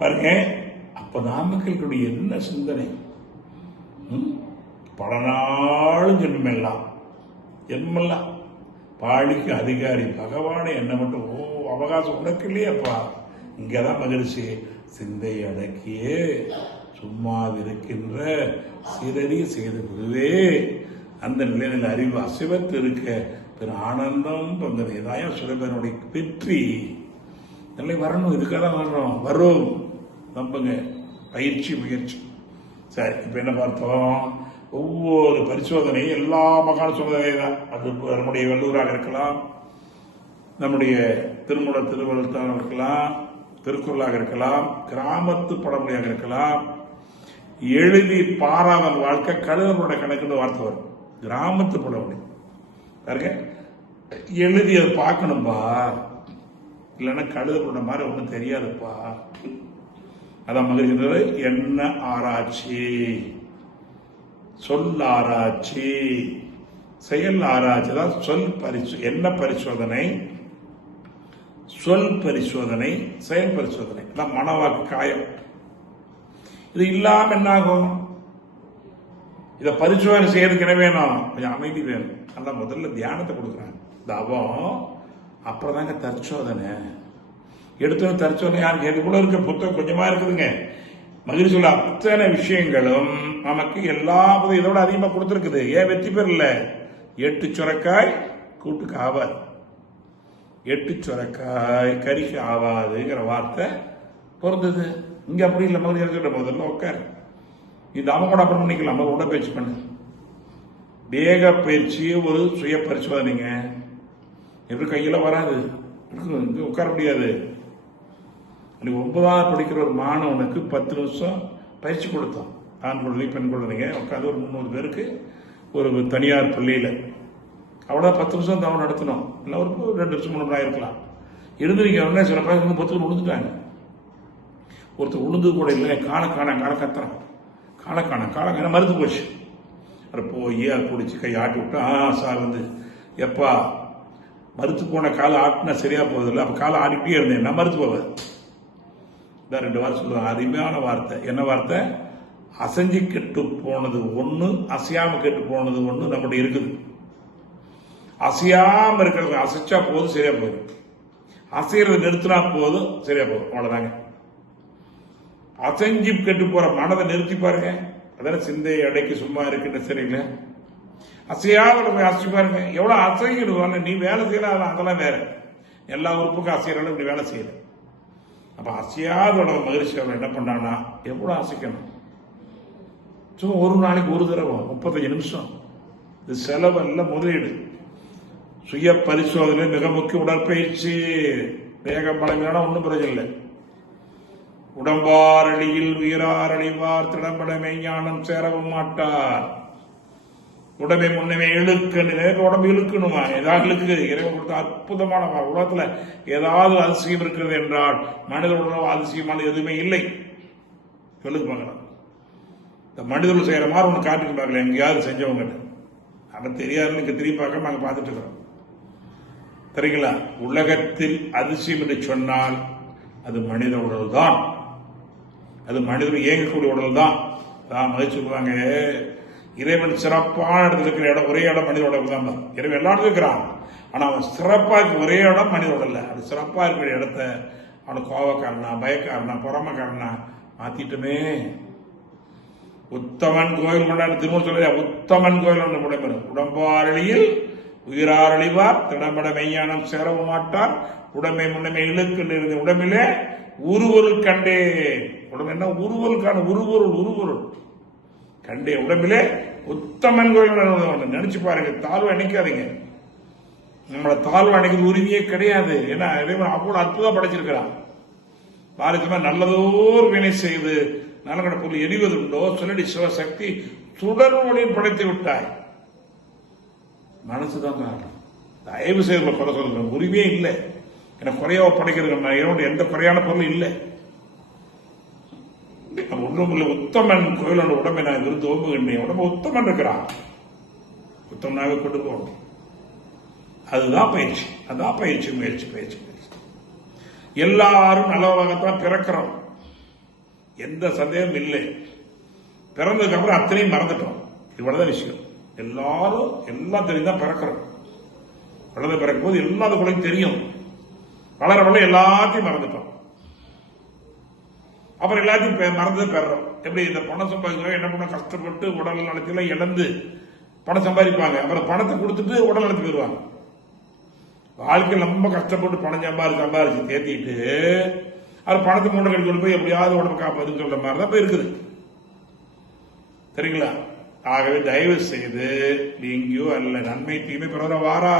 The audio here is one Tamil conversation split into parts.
பாருங்க. அப்ப நாமக்கலுடைய என்ன சிந்தனை, பல நாளும் ஜென்மெல்லாம் ஜென்மெல்லாம் பாடிக்கு அதிகாரி பகவானை என்ன மட்டும் அவகாசம் உனக்கு இல்லையாப்பா. இங்கதான் மகிழ்ச்சி. சிந்தை அடக்கியே சும்மாவிருக்கின்ற சிறறி செய்து விடுவே. அந்த நிலையில் அறிவு அசைவத்து இருக்க பிற ஆனந்தம் தொந்தனைதாயம் சிலபனுடைய வெற்றி நிலை வரணும். இதுக்காக தான் வரணும். வரும், நம்புங்க. பயிற்சி முயற்சி. சரி, இப்ப என்ன பார்த்தோம்? ஒவ்வொரு பரிசோதனையும் எல்லா மகான் சோதனை தான். அது நம்முடைய வல்லூராக இருக்கலாம், நம்முடைய திருமூல திருவள்ளுவராக இருக்கலாம், திருக்குறளாக இருக்கலாம், கிராமத்து பழமொழியாக இருக்கலாம். எழுதி பாராதன் வாழ்க்கை கழுதனோட கணக்குன்னு வார்த்தை வரும். கிராமத்து பழமொழி பாருங்க. எழுதி அதை பார்க்கணும்பா, இல்லைன்னா கழுதனோட மாதிரி ஒன்றும் தெரியாதுப்பா. அதான் மகிழ்ச்சின்றது. என்ன ஆராய்ச்சி, சொல் ஆராய்ச்சி, செயல் ஆராய்ச்சி தான் சொல் என்ன பரிசோதனை, சொல் பரிசோதனை, செயல் பரிசோதனை. மனவாக்கு காயம். இது இல்லாம என்ன ஆகும்? இதை பரிசோதனை செய்யறதுக்கு என்ன வேணும்? கொஞ்சம் அமைதி வேணும். நல்லா முதல்ல தியானத்தை கொடுக்குறாங்க, தவம். அப்புறம் தாங்க தற்சோதனை. எடுத்து தற்சோதனை யாருக்கு எது கூட இருக்க புத்தகம் கொஞ்சமா இருக்குதுங்க. மகிழ்ச்சி சொல்ல அத்தனை விஷயங்களும் நமக்கு எல்லா இதோட அதிகமாக கொடுத்துருக்குது. ஏன் வெற்றி பெறல? 8 சுரக்காய் கூட்டுக்கு ஆவாது, 8 சுரக்காய் கறிக்கு ஆவாதுங்கிற வார்த்தை பொருந்தது. இங்க அப்படி இல்லை. மகிழ்ச்சி முதல்ல உட்கார், இந்த அவங்க அப்புறம் பண்ணிக்கலாம். உடற்பயிற்சி பண்ணு. வேக பயிற்சி ஒரு சுய பரிசோதனைங்க. எப்படி கையில வராது, உட்கார முடியாது. 9வது படிக்கிற ஒரு மாணவனுக்கு 10 நிமிஷம் பயிற்சி கொடுத்தோம். ஆண் குழந்தை பெண் குழந்தைங்க உட்காந்து ஒரு 300 பேருக்கு ஒரு தனியார் பள்ளியில். அவ்வளோ 10 நிமிஷம் தவணை நடத்தணும். இல்லை ஒரு 2 நிமிஷம் 3 மணி இருக்கலாம். இருந்து நீங்க உடனே சில பேர் 10 விழுந்துட்டாங்க. ஒருத்தர் உளுந்து கூட இல்லை, காண கத்துறான், காண மறுத்து போச்சு. அதை போய் அதை குடிச்சு கை ஆட்டி விட்டா சார் வந்து எப்பா மறுத்து போன காலை ஆட்டினா சரியா போகுதில்ல, அப்ப காலை ஆடிட்டே இருந்தேன், நான் மறுத்து போவேன். 2 வார்த்தை சொல்லுவாங்க, அருமையான வார்த்தை. என்ன வார்த்தை? அசைஞ்சு கெட்டு போனது ஒண்ணு, அசையாம கெட்டு போனது ஒண்ணு நம்மகிட்ட இருக்குது. அசையாம இருக்கிறது அசைச்சா போதும், சரியா போகுது. அசைறது நிறுத்தினா போதும், சரியா போகும். அவ்வளவுதாங்க. அசைஞ்சு கெட்டு போற மனதை நிறுத்தி பாருங்க. அதான சிந்தை அடைக்கு சும்மா இருக்குன்னு சரிங்களா? அசையாத அசைச்சு பாருங்க. எவ்வளவு அசைக்கிடுவாங்க. நீ வேலை செய்யலாம், அதெல்லாம் வேற. எல்லா உறுப்புக்கும் அசைகிற அளவுக்கு நீ வேலை செய்யல. அப்ப அசையாதோட மகிழ்ச்சி அவர் என்ன பண்ணான்னா, எவ்வளவு அசைக்கணும்? சும்மா ஒரு நாளைக்கு ஒரு தடவை 35 நிமிஷம். இது செலவல்ல, முதலீடு. சுய பரிசோதனை மிக முக்கிய. உடற்பயிற்சி வேகம் பழமையான ஒன்றும் பிரச்சனை இல்லை. உடம்பார் அடியில் உயிரார் அழிவார் திடம்பட மெய்ஞானம் சேரவும் மாட்டார். உடம்பை முன்னமே இழுக்க, உடம்பு இழுக்கணுமா? ஏதாவது இழுக்கு. இறைவன் கொடுத்த அற்புதமான உலகத்துல ஏதாவது அதிசயம் இருக்கிறது என்றால் மனித உடம்பு அதிசயமான எதுவுமே இல்லை. சொல்லுங்க பார்க்கலாம். இந்த மனிதர்கள் செய்யற மாதிரி ஒன்று காட்டிட்டு பார்க்கல எங்கேயாவது செஞ்சவங்க. அவன் தெரியாதுன்னு திரும்பி பார்க்காம நாங்கள் பார்த்துட்டு இருக்கிறோம். சரிங்களா? உலகத்தில் அதிசயம் என்று சொன்னால் அது மனித உடல் தான். அது மனிதர்கள் இயங்கக்கூடிய உடல் தான். மதிச்சு சொல்லுவாங்க, இறைவன் சிறப்பான இடத்துல இருக்கிற இடம் ஒரே இடம் மனித உடல் தான். இறைவன் எல்லா இடத்துல இருக்கிறான். ஆனா அவன் சிறப்பா இருக்க ஒரே இடம் மனித உடல்ல. அது சிறப்பா இருக்கிற இடத்த அவனுக்கு கோவக்காரனா, பயக்காரனா, பொறாமக்காரனா மாத்திட்டுமே. உத்தமன் கோயில் கொண்டாடு திரும்ப சொல்ல, உத்தமன் கோயில் உடம்பாரளியில் உயிரார் அழிவார் திடம்பட மெய்ஞானம் சேரவும் மாட்டார். உடம்பை முன்னமே இழுக்கு இருந்த உடம்பிலே உருவொருள் கண்டே. உடம்பு என்ன? உருவொருக்கான உருவொருள் கண்டே. உடம்பிலே உத்தமன் கோயில் நினைச்சு பாருங்க. தாழ்வு அணைக்காதீங்க. நம்மள தாழ்வு அணைக்கிறது உரிமையே கிடையாது. ஏன்னா அவ்வளவு அற்புதம் படைச்சிருக்கிறான். பாரதமா நல்லதோர் வினை செய்து நலங்கட பொருள் எரிவதுண்டோ சொல்லடி சிவசக்தி சுடர் மொழியில் படைத்து விட்டாய். மனசுதான் காரணம். தயவு செய்து குறை சொல்லுங்க. உரிமையே இல்லை. எனக்கு குறையாவ படைக்கிறது எந்த குறையான பொருள் இல்லை. ஒன்றும் இல்லை. உத்தமன் கோயிலோட உடம்பை நான் விருந்து ஓம்புகின்றேன். உடம்பு உத்தமன் இருக்கிறான். உத்தமனாக கொண்டு போகணும். அதுதான் பயிற்சி. அதான் பயிற்சி. முயற்சி. எல்லாரும் நல்லவராகத்தான் பிறக்கிறோம். எந்த சந்தேகமும் இல்லை. பிறந்ததுக்கு அப்புறம் அத்தனையும் மறந்துட்டோம். இவ்வளவுதான் விஷயம். எல்லாரும் எல்லாம் தெரியுதான் பிறக்கிறோம். குழந்தை பிறக்கும் போது எல்லா குழந்தையும் தெரியும். வளர வளர எல்லாத்தையும் மறந்துட்டோம். அப்புறம் எல்லாத்தையும் மறந்து பெறோம். எப்படி இந்த பணம் சம்பாதிக்கிறோம், என்ன பண்ண கஷ்டப்பட்டு உடல் நலத்தையெல்லாம் இழந்து பணம் சம்பாதிப்பாங்க. அப்புறம் பணத்தை கொடுத்துட்டு உடல் நலத்துக்கு போயிடுவாங்க. வாழ்க்கையில் ரொம்ப கஷ்டப்பட்டு பணம் சம்பாதிச்சு தேத்திட்டு அது பணத்தை மூட்டை கட்டி போய் எப்படியாவது உடம்பு காப்பாதுன்னு சொல்ற மாதிரி தான் போய் இருக்குது. சரிங்களா? ஆகவே தயவு செய்து எங்கேயோ அல்ல, நன்மை தீமை பிறர வாரா,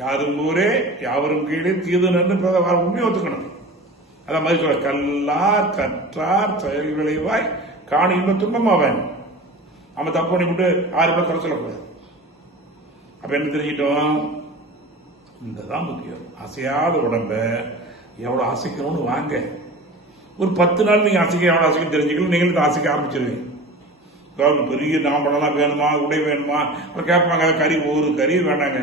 யாரும் ஊரே யாவரும் கீழே தீது நன்று உண்மையை ஒத்துக்கணும். அத மாதிரி சொல்ல, கல்லார் கற்றார் செயல் விளைவாய் காணி இன்ப துன்பம் அவன். அவன் தப்பு பண்ணி விட்டு 6 பேர் குறை சொல்லக்கூடாது. அப்ப என்ன தெரிஞ்சிட்டோம்? இந்ததான் முக்கியம். அசையாத உடம்ப எவ்வளவு அசைக்கணும்னு வாங்க. ஒரு 10 நாள் நீங்க அசைக்க எவ்வளவு அசைக்க தெரிஞ்சுக்கணும். நீங்களும் அசைக்க ஆரம்பிச்சிருவீங்க. பெரிய நாம்பளெல்லாம் வேணுமா, உடை வேணுமா கேட்பாங்க. கறி ஒரு கறி வேண்டாங்க,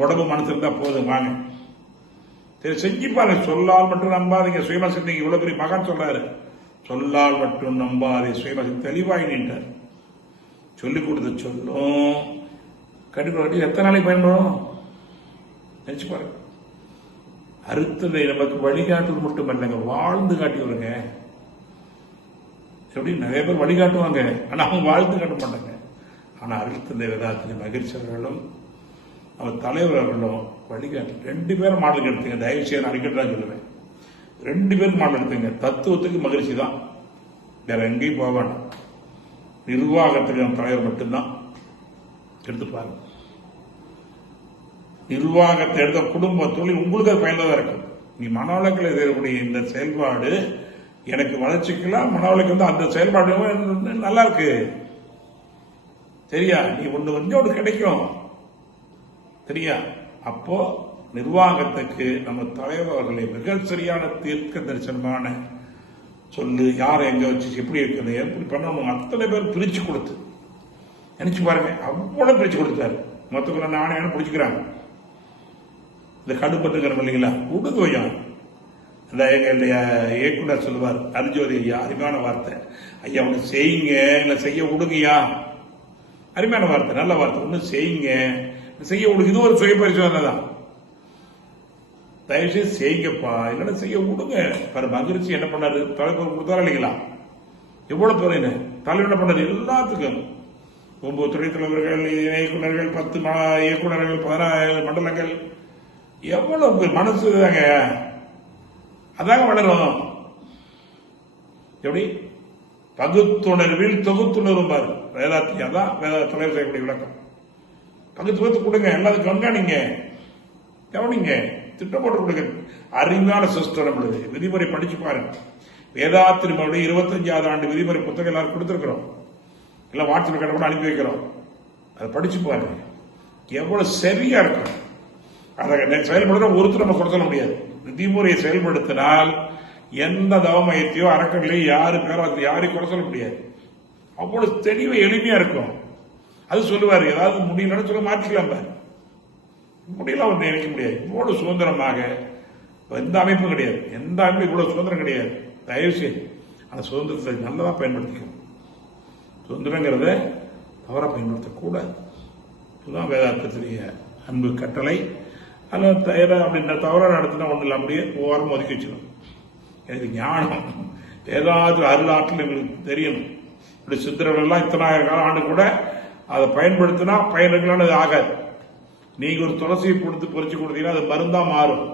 உடம்பு மனசு இருந்தா போதும் வாங்க. சரி செஞ்சு பாருங்க. சொல்லால் மட்டும் நம்பாதீங்க. சுயமா சிந்திங்க. இவ்வளவு பெரிய மகன் சொல்றாரு, சொல்லால் மட்டும் நம்பாதே சுயமா தெளிவாய் நின்றார். சொல்லிக் கொடுத்த சொல்லும் கண்டிப்பா எத்தனை நாளைக்கு பயன்படும் நினைச்சு பாருங்க. அறுத்ததை நமக்கு வழிகாட்டுவது மட்டும் இல்லைங்க, வாழ்ந்து காட்டி வருங்க. எப்படி நிறைய பேர் வழிகாட்டுவாங்க, ஆனா அவங்க வாழ்ந்து காட்ட மாட்டாங்க. ஆனா அருள்தந்தை வேதாத்திரி மகிழ்ச்சி அவர்களும் அவர் தலைவர் அவர்களும் வழிகாட்டு 2 பேரும் மாடல் எடுத்துங்க. தயவு செய்ய அடிக்கடி தான் சொல்லுவேன், 2 பேரும் மாடல் எடுத்துங்க. தத்துவத்துக்கு மகிழ்ச்சி தான், வேற எங்கேயும் போக வேண்டாம். நிர்வாகத்துக்கு தலைவர் மட்டும்தான் எடுத்து பாருங்க. நிர்வாகத்தை எடுத்த குடும்ப தொழில் உங்களுக்கு அது பயனுள்ளதா இருக்கும். நீ மனவளக்கில் இருக்கக்கூடிய இந்த செயல்பாடு எனக்கு வளர்ச்சிக்கலாம், மனவளக்கு வந்து அந்த செயல்பாடு நல்லா இருக்கு. சரியா? நீ ஒண்ணு கொஞ்சம் கிடைக்கும். சரியா? அப்போ நிர்வாகத்துக்கு நம்ம தலைவர்களை மிக சரியான தீர்க்க தரிசனமான சொல்லு, யாரை எங்க வச்சு எப்படி இருக்குது, எப்படி பண்ணணும், அத்தனை பேர் பிரிச்சு கொடுத்து நினைச்சு பாருங்க. அவ்வளவு பிரிச்சு கொடுத்தாரு. மொத்தக்குள்ள நானே பிடிச்சுக்கிறாங்க. இந்த கடுப்பட்டுக்கிறோம் இல்லைங்களா, உடுதுவையம். இந்த எங்களுடைய இயக்குனர் சொல்லுவார், அரிஜோதி ஐயா, அருமையான வார்த்தை. ஐயா ஒண்ணு செய்யுங்க, இல்ல செய்ய விடுங்கய்யா. அருமையான வார்த்தை, நல்ல வார்த்தை. ஒண்ணு செய்யுங்க, செய்ய விடுங்க. இது ஒரு சுய பரிசோதனை தான். தயவுசெய்து செய்யுங்கப்பா, இல்லைன்னா செய்ய விடுங்க. பாரு மகிழ்ச்சி என்ன பண்ணாரு, தலைவர் கொடுத்தாரு இல்லைங்களா, எவ்வளவு பேர் தலைவர் என்ன பண்ணாரு எல்லாத்துக்கும். 9 துணைத் தலைவர்கள், இயக்குநர்கள், 10 இயக்குநர்கள், 16 மண்டலங்கள், எவ்வளவு மனசு தாங்க. அதாங்க வளரும். எப்படி பகுத்துணர்வில் தொகுத்துணர்வும் பாரு வேதாத்தி. அதான் வேத தலைவர் செய்யக்கூடிய விளக்கம். பகுத்து கொடுங்க, எல்லாத்துக்கும் கண்காணிங்க, கவனிங்க, திட்டம் போட்டு கொடுங்க. அருமையான சிஸ்டம் நம்மளுது. விதிமுறை படிச்சு பாருங்க. வேதாத்திரிமனுடைய 25வது ஆண்டு விதிமுறை புத்தகம் எல்லாரும் கொடுத்திருக்கிறோம். எல்லாம் வாட்ஸ்அப் கடவுள் அனுப்பி வைக்கிறோம். அதை படிச்சு பாருங்க, எவ்வளவு சரியா இருக்கும். அதை செயல்படுத்த ஒருத்தர் நம்ம குறை சொல்ல முடியாது. விதிமுறையை செயல்படுத்தினால் எந்த தவமயத்தையோ அறக்கங்களையோ யாரு பேராசிரியர் யாரையும் குறை சொல்ல முடியாது. அவ்வளவு தெளிவு எளிமையா இருக்கும். அது சொல்லுவாரு, ஏதாவது முடியலன்னு சொல்ல மாற்றிக்கலாம். முடியல அவர் நினைக்க முடியாது. இவ்வளவு சுதந்திரமாக எந்த அமைப்பும் கிடையாது. எந்த அமைப்பும் இவ்வளவு சுதந்திரம் கிடையாது. தயவு செய்து அந்த சுதந்திரத்தை நல்லதா பயன்படுத்திக்கணும். சுதந்திரங்கிறத தவறா பயன்படுத்தக்கூடாது. இதுதான் வேதாந்தத்திலேயே அன்பு கட்டளை. அதில் அப்படின்ற தவறா நடத்தினா ஒன்றும் இல்லை, அப்படியே ஓரம் ஒதுக்கி வச்சிடும். எனக்கு ஞானம் ஏதாவது அருளாற்றல் எங்களுக்கு தெரியணும். இப்படி சித்திரங்கள் எல்லாம் இத்தனாயிரம் கால ஆண்டு கூட அதை பயன்படுத்தினா பயனுக்கலான அது ஆகாது. நீங்க ஒரு துளசியை கொடுத்து பொறிச்சு கொடுத்தீங்கன்னா அது மருந்தா மாறும்.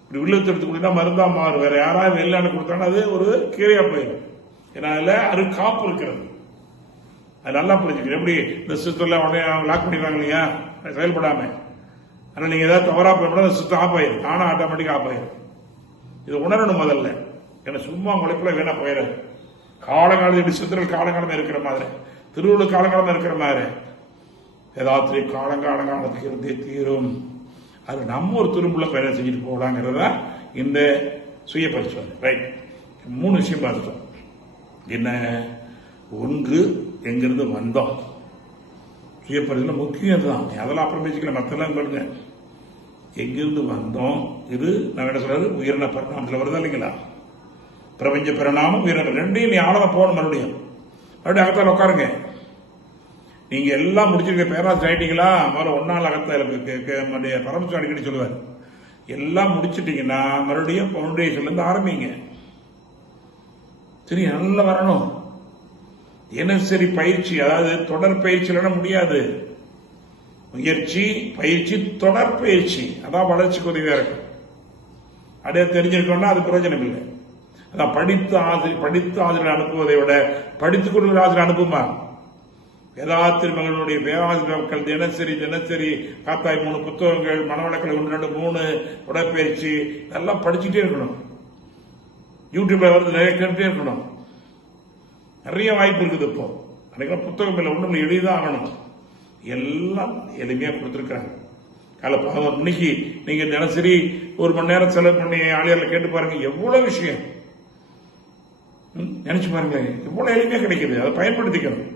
இப்படி வில்லுத்து எடுத்து கொடுத்தீங்கன்னா மருந்தா மாறும். வேற யாராவது வெள்ளாண்டு கொடுத்தாங்கன்னா அது ஒரு கீரையா போயிடும். ஏன்னா அதுல அது காப்பு இருக்கிறது. அது நல்லா புரிஞ்சுக்கணும். எப்படி இந்த சிஸ்டர்ல உடனே லாக் பண்ணிடுறாங்க இல்லையா செயல்படாம. ஆனா நீங்க ஏதாவது தவறா போய் சிஸ்டம் ஆஃப் ஆயிரும், தானா ஆட்டோமேட்டிக் ஆஃப் ஆயிரும். இது உணரணும் முதல்ல. ஏன்னா சும்மா முளைப்புல வேணா போயிடாது. காலங்காலம் இப்படி சித்திரல் காலங்காலம் இருக்கிற மாதிரி, திருவள்ளுவர் காலங்காலம் இருக்கிற மாதிரி ஏதாத்திரி காலங்காலத்துக்கு இருந்தே தீரும். அது நம்ம ஒரு திரும்புல பயணம் செஞ்சுட்டு போகலாங்கிறதா இந்த சுய பரிசோதனை. ரைட், 3 விஷயம் பார்த்துட்டோம். என்ன ஒன்று, எங்கிருந்து வந்தோம். சுய பரிசோதனை முக்கியம் தான். அதெல்லாம் அப்புறம் பேசிக்கலாம், மற்றெல்லாம் பாருங்க. எங்கிருந்து வந்தோம், இது நான் என்ன சொல்றது உயிரின பரிணாமத்தில் வருதா இல்லைங்களா. பிரபஞ்ச பிரணாமம் உயிரினங்கள் ரெண்டையும் நீ ஆழமா போகணும். மறுபடியும் அகத்தால் உட்காருங்க. நீங்க எல்லாம் முடிச்சிருக்க பேராசிரியர் ஆயிட்டீங்களா? முதல்ல ஒன்னாள் அகத்தால் பரமசிவம் அடிக்கடி சொல்லுவார், எல்லாம் முடிச்சிட்டீங்கன்னா மறுபடியும் பவுண்டேஷன்ல இருந்து ஆரம்பிங்க. சரி, நல்லா வரணும். தினசரி பயிற்சி, அதாவது தொடர் பயிற்சி இல்லைன்னா முடியாது. முயற்சி, பயிற்சி, தொடர் பயிற்சி, அதான் வளர்ச்சிக்கு உதவியா இருக்கும். அப்படியே தெரிஞ்சிருக்கோம்னா அது பிரயோஜனம் இல்லை. அதான் படித்து ஆசிரியர் அனுப்புவதை விட படித்துக் கொண்டு ஆசிரியர் அனுப்புமா. வேதாத்திரி மகளுடைய பேராசிரியர்கள் தினசரி காத்தாய் 3 புத்தகங்கள், மனவளக்கலை 1, 2, 3, உடற்பயிற்சி இதெல்லாம் படிச்சுட்டே இருக்கணும். யூடியூப்ல வந்து நிறைய கேட்டுட்டே இருக்கணும். நிறைய வாய்ப்பு இருக்குது. இப்போ அன்னைக்கு புத்தகம் இல்லை, ஒன்றும் எழுதிதான் ஆகணும். எல்லாம் எளிமையா கொடுத்துருக்காங்க. காலை 11 மணிக்கு நீங்க தினசரி 1 மணி நேரம் செலவு பண்ணி ஆளியாரில் கேட்டு பாருங்க, எவ்வளவு விஷயம் நினைச்சு பாருங்க, எவ்வளவு எளிமையா கிடைக்குது. அதை பயன்படுத்திக்கணும்.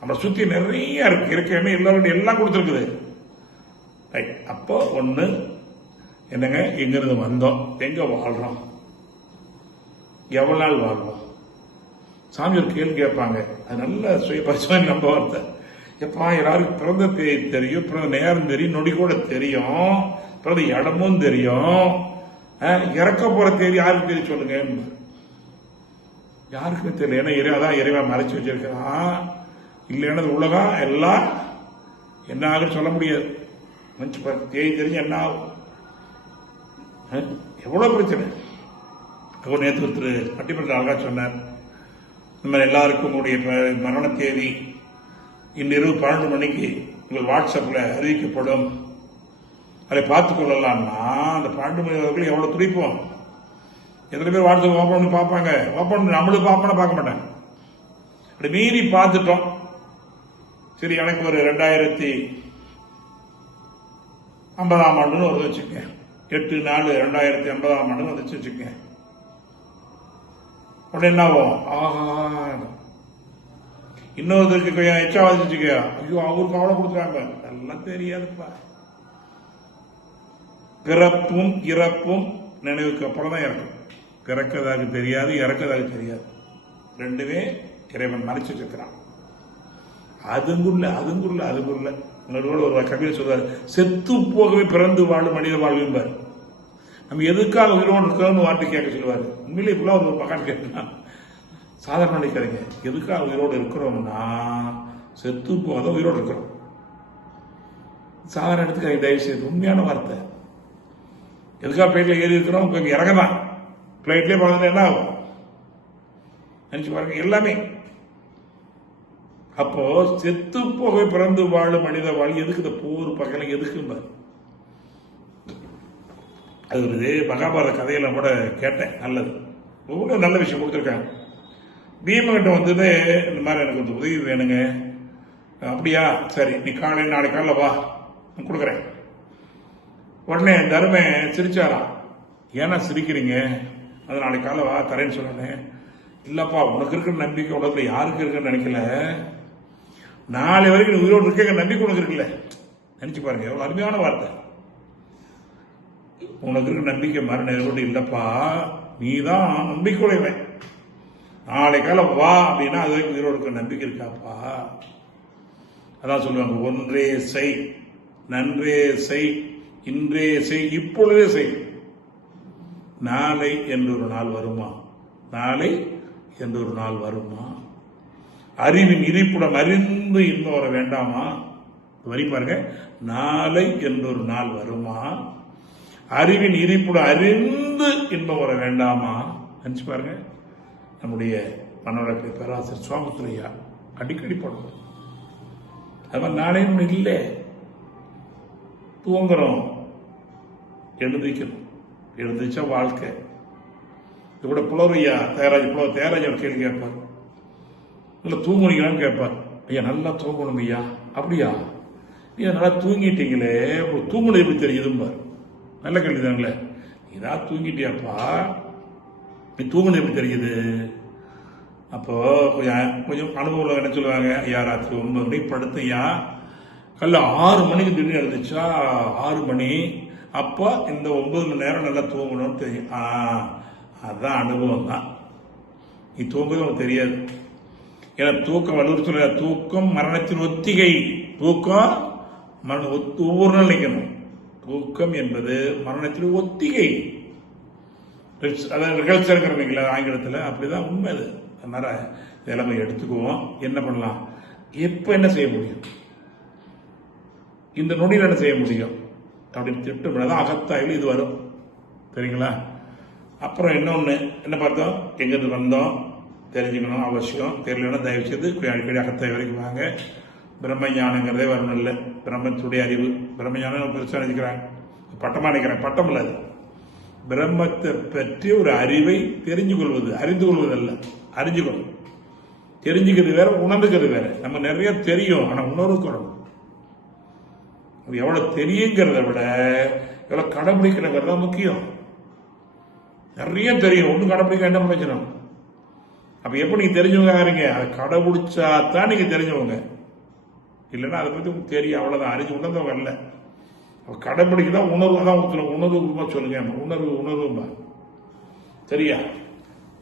நம்ம சுத்தி நிறைய இருக்கு, எல்லாரும் எல்லாம் கொடுத்துருக்குது. அப்போ ஒண்ணு என்னங்க, எங்கிருந்து வந்தோம், எங்க வாழ்றோம், எவ்வளவு நாள் வாழ்வோம். சாமி ஒரு கேள்வி கேட்பாங்க, அது நல்ல சுய பரிசோதனை நம்ப வார்த்தை. எப்பா, யாருக்கு பிறந்த தேதி தெரியும், பிறந்த நேரம் தெரியும், நொடி கூட தெரியும், பிறந்த இடமும் தெரியும், இறக்க போற தேதி யாருக்கு தெரியும் சொல்லுங்க. யாருக்குமே தெரியல. ஏன்னா இறைவன் இறைவன் மறைச்சு வச்சிருக்கான். இல்லைன்னா உலகம் எல்லாம் என்ன ஆகுன்னு சொல்ல முடியாது. தேதி தெரிஞ்சு என்ன ஆகும், எவ்வளவு பிரச்சனை. நேற்று ஒருத்தர் பட்டிமன்ற அழகா சொன்னார், இந்த மாதிரி எல்லாருக்கும் உங்களுடைய மரண தேதி இன்று இரவு 12 மணிக்கு உங்கள் வாட்ஸ்அப்ல அறிவிக்கப்படும், அதை பார்த்துக் கொள்ளலாம்னா அந்த 12 மணி வரைக்கும் எவ்வளவு துடிப்போம். எத்தனை பேர் வாட்ஸ்அப் ஓப்பன் பண்ணி பார்ப்பாங்க? ஓப்பன் பண்ணி நம்மளும் பார்ப்போம்னா பார்க்க மாட்டாங்க. அப்படி மீறி பார்த்துட்டோம். சரி, எனக்கு ஒரு 2050ஆம் ஆண்டுன்னு ஒரு வச்சுக்க, 8/4/2050ஆம் ஆண்டுன்னு வந்துச்சு வச்சுக்க. உடனே என்ன ஆகும்? ஆஹா, இன்னொருத்தருக்கு எச்சா வச்சுக்க, ஐயோ அவருக்கு அவ்வளவு கொடுக்குறாங்க, எல்லாம் தெரியாதுப்பா. பிறப்பும் இறப்பும் நினைவுக்கு அப்புறம் தான் இறக்கும். பிறக்கதாக தெரியாது, இறக்கதாக தெரியாது. ரெண்டுமே இறைவன் மறைச்சு வச்சிருக்கிறான். அதுங்குள்ள ஒரு கவிதை சொல்றாரு, செத்து போகவே பிறந்து வாழும் மனித வாழ்வும்பார். நம்ம எதுக்காக உயிரோடு இருக்கிறோம்னு வார்த்தை கேட்க சொல்லுவாரு. உண்மையிலே இப்பெல்லாம் ஒரு மகான் கேட்கலாம், சாதாரண நினைக்காதீங்க. எதுக்காக உயிரோடு இருக்கிறோம்னா செத்து போகாத உயிரோடு இருக்கிறோம். சாதாரண எடுத்துக்காக தயவு செய்து, உண்மையான வார்த்தை. எதுக்காக பிளைட்ல ஏறி இருக்கிறோம், இப்ப இறங்கதான். பிளைட்லேயே பார்த்துட்டு என்ன ஆகும் நினைச்சு பாருங்க. எல்லாமே அப்போ செத்து போகவே பிறந்து வாழும் மனித வாழ் எதுக்கு இந்த போர் பகலை எதுக்கு? அது ஒரு மகாபாரத கதையில கூட கேட்டேன். நல்லது, ஒவ்வொரு நல்ல விஷயம் கொடுத்துருக்காங்க. பீமகிட்ட வந்தது, இந்த மாதிரி எனக்கு ஒரு உதவி வேணுங்க. அப்படியா, சரி, நீ நாளைக்கு காலைல வா, கொடுக்குறேன். உடனே தருமை சிரிச்சாராம். ஏன்னா சிரிக்கிறீங்க? அது நாளைக்கு காலை வா, தரேன்னு சொன்னேன். இல்லப்பா, உனக்கு இருக்கிற நம்பிக்கை உலகத்துல யாருக்கு இருக்குன்னு நினைக்கல, நாளை வரைக்கும் உயிரோடு இருக்க நம்பிக்கை உனக்கு இருக்குல்ல. நினைச்சு பாருங்க, எவ்வளவு அருமையான வார்த்தை. உனக்கு இருக்கிற நம்பிக்கை மரண இல்லப்பா, நீதான் நம்பிக்கையுடையவன். நாளை காலம் வா அப்படின்னா அது வரைக்கும் உயிரோடு இருக்கிற நம்பிக்கை இருக்காப்பா. அதான் சொல்லுவாங்க, ஒன்றே செய், நன்றே செய், இன்றே செய், இப்பொழுதே செய், நாளை என்றொரு நாள் வருமா, நாளை என்றொரு நாள் வருமா, அறிவின் இருப்பிடம் அறிந்து இன்பம் வர வேண்டாமா. வரி பாருங்க, நாளை என்றொரு நாள் வருமா, அறிவின் இருப்பிடம் அறிந்து இன்பம் வர வேண்டாமா. நினைச்சு பாருங்க. நம்முடைய மனவளக்கலை பேராசிரியர் சுவாமித்துறையா அடிக்கடி போடுவோம். அது மாதிரி நாளே ஒன்று இல்லை, தூங்குறோம், எழுந்திக்கணும், எழுந்திரிச்சா வாழ்க்கை. இது கூட புலவையா தேராஜ் ஒரு கேள்வி கேட்பார், நல்லா தூங்குனீங்களான்னு கேட்பார். ஐயா நல்லா தூங்கணும் ஐயா. அப்படியா, நீங்க நல்லா தூங்கிட்டீங்களே, தூங்குனது எப்படி தெரியுதும்பார். நல்ல கேள்வி தாங்களே. நீதான் தூங்கிட்டியாப்பா, நீ தூங்குனது எப்படி தெரியுது? அப்போ கொஞ்சம் அனுபவம் என்ன சொல்லுவாங்க, ஐயா ராத்திரி 9 மணிக்கு படுத்தையா, காலைல 6 மணிக்கு திடீர்னு எழுந்துச்சா 6 மணி, அப்போ இந்த 9 மணி நேரம் நல்லா தூங்கணும்னு தெரியும். அதுதான் அனுபவம் தான். நீ தூங்குறது உனக்கு தெரியாது. ஏன்னா தூக்கம் வலுவர் சொல்ல, தூக்கம் மரணத்தின் ஒத்திகை. தூக்கம் ஒவ்வொரு நாள் நிற்கணும். தூக்கம் என்பது மரணத்தின் ஒத்திகை. அதாவது ரிகல்சருங்கிறீங்களா ஆங்கிலத்தில், அப்படிதான் உண்மை அது. அதனால இதெல்லாம் எடுத்துக்குவோம். என்ன பண்ணலாம், எப்ப என்ன செய்ய முடியும், இந்த நொடியில் என்ன செய்ய முடியும் அப்படின்னு திட்டமிடதான் அகத்தாய்வில் இது வரும். சரிங்களா? அப்புறம் இன்னொன்று என்ன பார்த்தோம், எங்கிருந்து வந்தோம் தெரிஞ்சுக்கணும் அவசியம். தெரியலன்னா தயவு செய்து அடிக்கடி அகத்தாய் வரைக்கும் வாங்க. பிரம்ம ஞானங்கிறதே வரணும். இல்லை, பிரம்மத்துடைய அறிவு. பிரம்ம ஞானம் பெருசாக நினைக்கிறாங்க, பட்டமாக நினைக்கிறேன். பட்டம் இல்லை, பிரம்மத்தை பற்றி ஒரு அறிவை தெரிஞ்சு கொள்வது. அறிந்து கொள்வதல்ல, அறிஞ்சுக்கணும். தெரிஞ்சுக்கிறது வேற, உணர்ந்துக்கிறது வேற. நம்ம நிறைய தெரியும், ஆனால் உணர்வு குறவு. எவ்வளவு தெரியுங்கிறத விட எவ்வளவு கடைபிடிக்கிறங்கிறது தான் முக்கியம். நிறைய தெரியும், ஒன்றும் கடைபிடிக்க என்ன பிரயோஜனம்? அப்ப எப்ப நீங்க தெரிஞ்சவங்க ஆகிறீங்க, அதை கடைபிடிச்சா தான் நீங்க தெரிஞ்சவங்க. இல்லைன்னா அதை பத்தி உங்களுக்கு தெரியும், அவ்வளவுதான். அறிஞ்சு உணர்ந்தவங்க அல்ல. கடைபிடிக்கதான் உணர்வு தான் ஊற்றணும். உணர்வுமா சொல்லுங்க, உணர்வுமா. சரியா?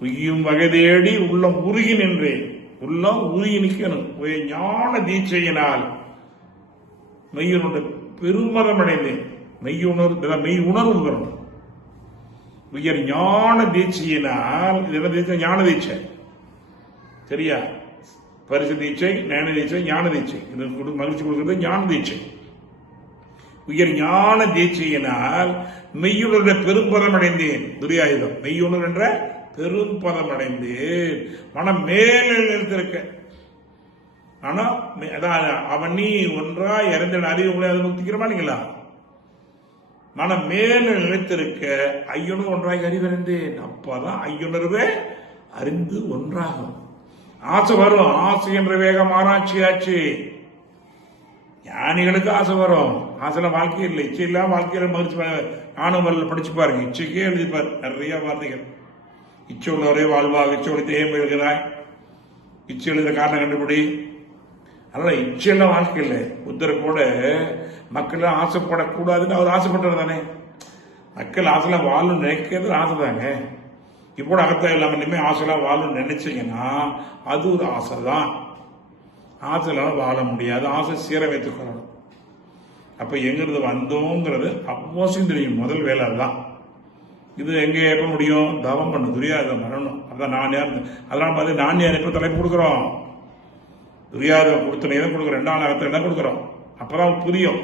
உய்யும் வகை தேடி உள்ளம் உருகி நின்றேன். உள்ளம் உருகி நிற்கணும். ஞான தீட்சையினால் மெய்யுணர்வு பெருமதம் அடைந்தேன். மெய் உணர்வு வரணும். உயர் ஞான தீட்சையினால், இது தீட்சை, ஞான தீட்சை. சரியா? பரிசு தீட்சை, ஞான தீட்சை, ஞான தீட்சை. இது மகிழ்ச்சி கொடுக்கிறது ஞான தீட்சை. உயர் ஞான தீட்சையினால் மெய்யுணர்ந்த பெரும்பதம் அடைந்தேன். துரியாயுதம். மெய்யுணர் என்ற பெரும்பதம் அடைந்தேன். மனம் மேல நிறுத்திருக்க. ஆனா அவன் நீ ஒன்றா இறந்த அறிவு முடியாது முக்திக்கிறமா இல்லைங்களா? மனம் மேல நிலைத்திருக்க ஐயுணர் ஒன்றாக அறிவறிந்தேன். அப்பதான் ஐயுணர்வே அறிந்து ஒன்றாகும். ஆசை வரும். ஆசை என்ற வேகம் ஆராய்ச்சியாச்சு. ஞானிகளுக்கு ஆசை வரும். ஆசைல வாழ்க்கை இல்லை. இச்சை இல்லாம வாழ்க்கையில மகிழ்ச்சி. நானும் படிச்சு பாருங்க, இச்சைக்கே எழுதிப்பார் நிறைய வார்த்தைகள். இச்சை உள்ளவரே வாழ்வாக, இச்சை உள்ள தேயம் எழுகிறாய், இச்சை எழுத காரணம் கண்டுபிடி. அதனால இச்சையெல்லாம் வாழ்க்கை இல்லை. புத்தர் கூட மக்கள் ஆசைப்படக்கூடாதுன்னு அவர் ஆசைப்பட்டது தானே. மக்கள் ஆசைலாம் வாழும் நினைக்கிறது ஆசை தாங்க. இப்போ அகத்தா இல்லாம இனிமே ஆசைலாம் வாழும் நினைச்சீங்கன்னா அது ஒரு ஆசை தான். ஆசைலாம் வாழ முடியாது. ஆசை சீரமைத்துக் கொள்ளணும். அப்ப எங்கிருந்து வந்தோங்கிறது அவசியம் தெரியும். முதல் வேலை அதுதான். இது எங்க எப்ப முடியும்? தவம் பண்ணு. துரியாதம் பண்ணணும். அதான் நான் யார். அதனால மாதிரி நான் யார் எப்ப தலைப்பு கொடுக்குறோம்? துரியாதம் கொடுத்தனே தான் கொடுக்குறோம். 2ஆம் அகத்தை என்ன கொடுக்குறோம்? அப்பதான் புரியும்.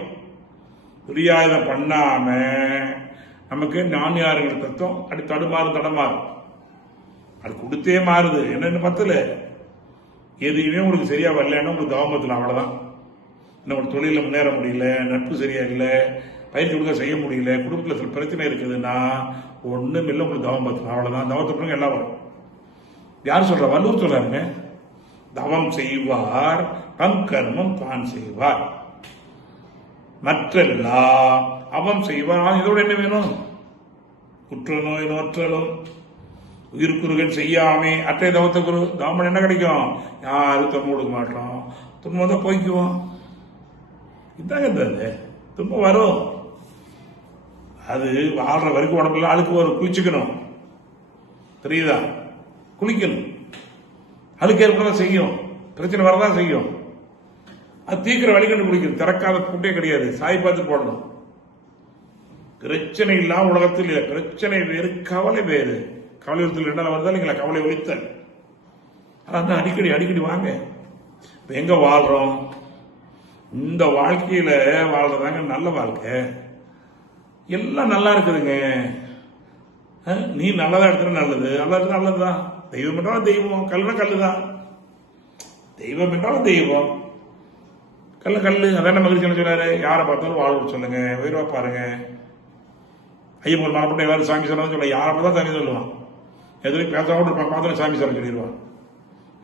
துரியாதம் பண்ணாம நமக்கு நான் யாருங்கிற தத்துவம் அப்படி தடமாறும். அது கொடுத்தே மாறுது. என்னன்னு பத்தல, எதுவுமே உங்களுக்கு சரியா வரலன்னா உங்களுக்கு தவமத்தில் அவ்வளவுதான். இன்னும் ஒரு தொழில முன்னேற முடியல, நட்பு சரியா இல்லை, பயிற்சி கொடுக்க செய்ய முடியல, குடும்பத்தில் சில பிரச்சனை இருக்குதுன்னா ஒண்ணும் இல்லை, உங்களுக்கு தவமத்தில் அவ்வளவுதான். தவத்தை எல்லாம் வரும். யார் சொல்ற? வள்ளுவர் சொல்றாருங்க, தவம் செய்வார் தம் கர்மம் தான் செய்வார், மற்றெல்லாம் அவம் செய்வார். இதோட என்ன வேணும்? குற்ற நோய் நோற்றலும் உயிர்க்குறுகள் செய்யாமே அற்றை தவத்தை குரு. தவம் என்ன கிடைக்கும்? யாரும் துன்பம் கொடுக்க மாட்டோம். துன்பம் தான் போய்க்குவோம். இதாங்க துன்பம் வரும். அது வாழ்ற வரைக்கும் உடம்புல அழுக்கு வரும். குளிச்சுக்கணும். தெரியுதா? குளிக்கணும். அழுக்கு ஏற்பதான் செய்யும். பிரச்சனை வரதான் செய்யும். அது தீக்கிர வழி கண்டு குளிக்கணும். திறக்காத கூட்டே கிடையாது. சாய் பார்த்து போடணும். பிரச்சனை இல்லாம உலகத்தில் இல்லை. பிரச்சனை வேறு, கவலை வேறு. கவலை ஒழித்தல் ரெண்டாவது வருதா இல்லைங்களா? கவலை ஒழித்தல். அதான் அடிக்கடி வாங்க. எங்க வாழ்றோம்? இந்த வாழ்க்கையில வாழ்றதாங்க நல்ல வாழ்க்கை. எல்லாம் நல்லா இருக்குதுங்க. நீ நல்லதா எடுத்துற நல்லது, நல்லா இருக்கு நல்லதுதான். தெய்வம் என்றாலும் தெய்வம், கல்லுனா கல்லுதான். தெய்வம் என்றாலும் தெய்வம், கல்லு. அதான் மகிழ்ச்சி சொல்றாரு. யாரை பார்த்தாலும் வாழ்வு சொல்லுங்க, உயர்வா பாருங்க. ஐயன் ஒரு மரப்பட்ட எல்லாரும் சாமி சொல்ல சொல்ல, யாரை பார்த்தா சாமி சொல்லுவான். எதுவும் பேசாம பார்த்தா சாமி சொல்ல சொல்லிடுவான்.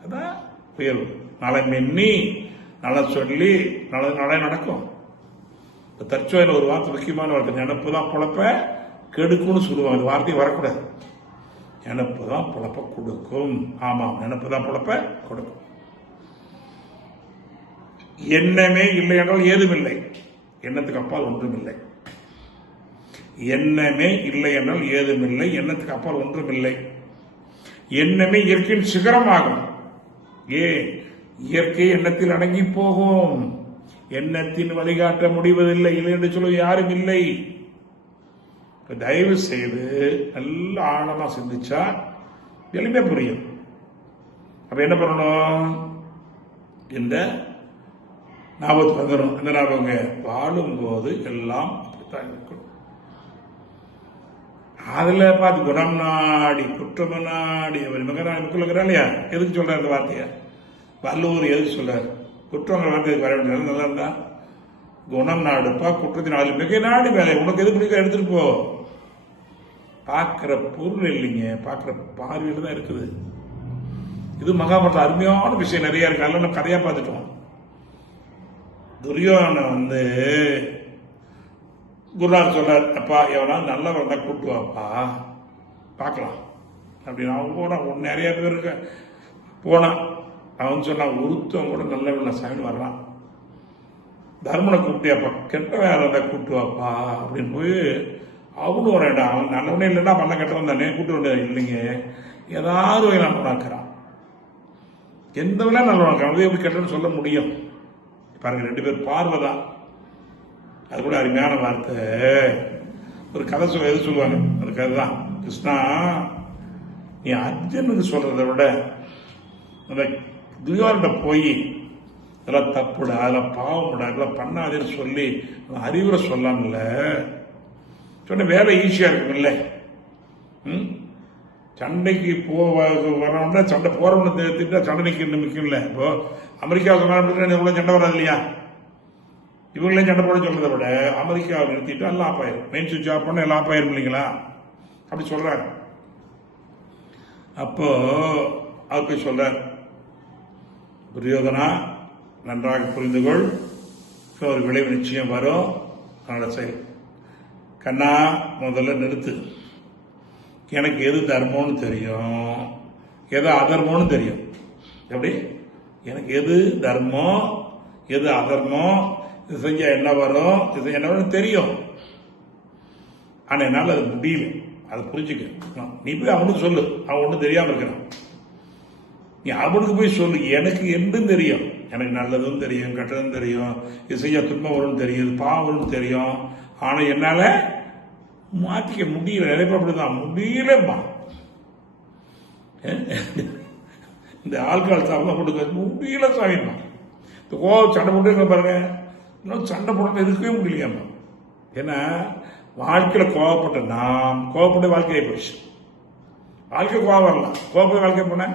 அதான் உயர்வு. நலை மென்னி நல்லா சொல்லி நல்ல நடக்கும். தற்சோயில் ஒரு வார்த்தை முக்கியமான வார்த்தை, நினப்பு தான் பொழப்ப கெடுக்கும்னு சொல்லுவாங்க. அந்த வார்த்தையை வரக்கூடாது. நினப்பு தான் பொழப்ப கொடுக்கும். ஆமாம், நினப்பு தான் பொழப்ப கொடுக்கும். எண்ணமே இல்லை என்றால் ஏதுமில்லை. எண்ணத்துக்கு அப்பால் ஒன்றும் இல்லை. எண்ணமே இல்லை என்றால் ஏதுமில்லை, எண்ணத்துக்கு அப்பால் ஒன்றுமில்லை. எண்ணமே இயற்கையின் சிகரமாகும். இயற்கை எண்ணத்தில் அடங்கி போகும். எண்ணத்தின் வழிகாட்ட முடிவதில்லை, இல்லை என்று சொல்ல யாரும் இல்லை. தயவு செய்து நல்ல ஆழமா சிந்திச்சா எளிமையா புரியும். அப்ப என்ன பண்ணணும்? இந்த ஞாபகத்துக்கு வந்துடும். என்ன ஞாபகங்க? வாழும் போது எல்லாம் அப்படித்தான் இருக்கணும். அதுல பார்த்து குணம் நாடி குற்றம் நாடி அவர் மகனாக இல்லையா? எதுக்கு சொல்றாரு இந்த வார்த்தைய? வள்ளுவர் எதுக்கு சொல்றாரு? குற்றங்கள் வார்த்தை வர வேண்டியது நல்லா இருந்தா குணம் நாடுப்பா, குற்றத்தின் நாடு மிக நாடி வேலை. உனக்கு எது பிடிக்க எடுத்துட்டு போ. பார்க்கிற பொருள் இல்லைங்க, பார்க்கிற பார்வையில தான் இருக்குது. இது மகாபாரத அருமையான விஷயம் நிறைய இருக்கு. அதெல்லாம் நம்ம கதையா பார்த்துட்டோம். துரியோதனன் குருநாதர் சொல்றார், அப்பா எவனா நல்லவன் தான் கூட்டு வாப்பா பார்க்கலாம் அப்படின்னு. அவன் போனான், நிறைய பேர் இருக்க போனான். அவன் சொன்னான், ஒருத்தவன் கூட நல்லவன் சாமி வர்றான். தர்மனை கூப்பிட்டியாப்பா, கெட்ட வேலை தான் கூட்டு வாப்பா அப்படின்னு போய் அவனும் வரேன்டா. அவன் நல்லவனே இல்லைன்னா பண்ண கெட்டவன் தானே கூட்டு வேண்டியது இல்லைங்க. ஏதாவது நல்லவனாக்குறான், எந்த வேலை நல்லவனாக்குறான். அது எப்படி கெட்டவன்னு சொல்ல முடியும்? பாருங்க, 2 பேர் பார்வை தான். அது கூட அருமையான வார்த்தை. ஒரு கதை சொல்ல எது சொல்லுவாங்க, அந்த கதை தான். கிருஷ்ணா, நீ அர்ஜுனுக்கு சொல்றதை விட அந்த துரியோதன போய் இதெல்லாம் தப்புடா, அதெல்லாம் பாவம்டா, இதெல்லாம் பண்ணாதேன்னு சொல்லி அறிவுரை சொல்லாமல்ல சொன்ன வேலை ஈஸியா இருக்கும்ல. சண்டைக்கு வரவன சண்டை போறவன திட்டா சண்டை நிற்கல. இப்போ அமெரிக்காவுக்கு எவ்வளவு சண்டை வராது இல்லையா? இவங்களே சண்டை போட சொல்றதை விட அமெரிக்காவை நிறுத்திட்டு எல்லாம் ஆஃப் ஆயிரும். மெயின் சுவிட்ச் ஆஃப் பண்ண எல்லாம் ஆஃப் ஆயிரும் இல்லைங்களா? அப்படி சொல்றாங்க. அப்போ அவர் போய் சொல்றார், துரியோதனா நன்றாக புரிந்துகொள், ஒரு விளைவு நிச்சயம் வரும். அதனால சரி கண்ணா, முதல்ல நிறுத்து. எனக்கு எது தர்மம்னு தெரியும், எது அதர்மம்னு தெரியும். எப்படி? எனக்கு எது தர்மம், எது அதர்மம், இது செஞ்சா என்ன வரும், இது என்ன வரும் தெரியும். ஆனா என்னால் அது முடியல, அதை புரிஞ்சுக்க. நீ போய் அவனுக்கு சொல்லு, அவன் ஒன்றும் தெரியாம இருக்கிறான். நீ அவனுக்கு போய் சொல்லு, எனக்கு என்னன்னு தெரியும், எனக்கு நல்லதும் தெரியும், கெட்டதும் தெரியும், இது செய்ய துன்பம் வரும்னு தெரியும், இது பாவம் வரும்னு தெரியும். ஆனா என்னால மாத்திக்க முடியல. நினைப்பதான் முடியலம்மா. இந்த ஆள்கால் சாப்பிட கொடுக்க முடியல சாமிமா. இந்த கோவம் சண்டை போட்டு பாருங்க, இன்னும் சண்டை போட இருக்கவே முடியலையாம்மா. ஏன்னா வாழ்க்கையில கோவப்பட்ட நாம் கோவப்பட்ட வாழ்க்கையை போயிடுச்சு. வாழ்க்கை கோவம் வரலாம், கோவப்பட்ட வாழ்க்கை போன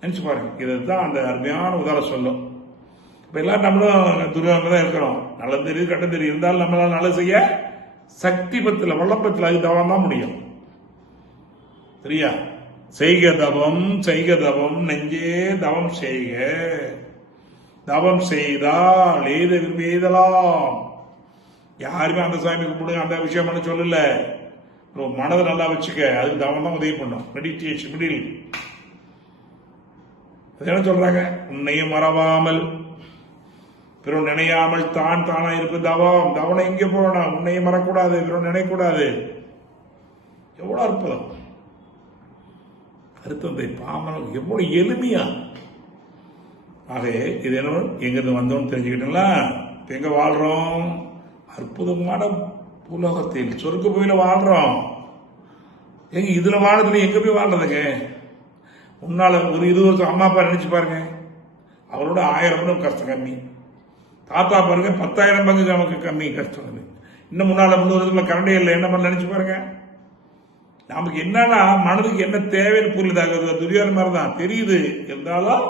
நினைச்சு பாருங்க. இதுதான் அந்த அருமையான உதாரணம் சொல்லும். இப்ப எல்லாரும் நம்மளும் துரியோதனை தான் இருக்கிறோம். நல்லது தெரியுது, கட்டம் தெரியும், இருந்தாலும் நம்மளால நல்லது செய்ய சக்தி பத்துல வல்லப்பத்தில் அது தவம் தான் முடியும். சரியா? செய்க தவம் செய்க தவம் நெஞ்சே தவம் செய்க, தவம் செய்தால் ஏத விரும்பியதலாம். யாருமே அந்த சாமி கும்பிடுங்க அந்த விஷயம் பண்ண சொல்லல. மனதை நல்லா வச்சுக்க, அதுக்கு தவம் தான் உதவி பண்ணும். மெடிடேஷன் மிடில் என்ன சொல்றாங்க? உன்னையும் மறவாமல் பிறர் நினையாமல் தான் தானா இருப்பு தவம். தவனை எங்கே போகணும்? உன்னையும் மறக்கூடாது, பிறர் நினைக்கூடாது. எவ்வளவு அற்புதம்! கருத்தந்தை பாமரன் எவ்வளவு எளிமையா. ஆகவே இது என்ன எங்கிருந்து வந்தோம்னு தெரிஞ்சுக்கிட்டீங்களா? எங்க வாழ்றோம்? அற்புதமான பூலோகத்தில் சொர்க்க பூமியில வாழ்றோம். எங்க இதுல வாழ்றதுல எங்க போய் வாழ்றதுங்க? முன்னால ஒரு 20 வருஷம் அம்மா அப்பா நினைச்சு பாருங்க, அவரோட 1000 மடங்கு கஷ்டம் கம்மி. தாத்தா பாருங்க 10,000 பங்கு நமக்கு கம்மி கஷ்டம். இன்னும் முன்னால 300 வருஷத்துல கரண்டே இல்லை, என்ன பண்ண நினைச்சு பாருங்க. நமக்கு என்னன்னா மனதுக்கு என்ன தேவைன்னு புரியுதாக. துரியோதன மாதிரி தான் தெரியுது, இருந்தாலும்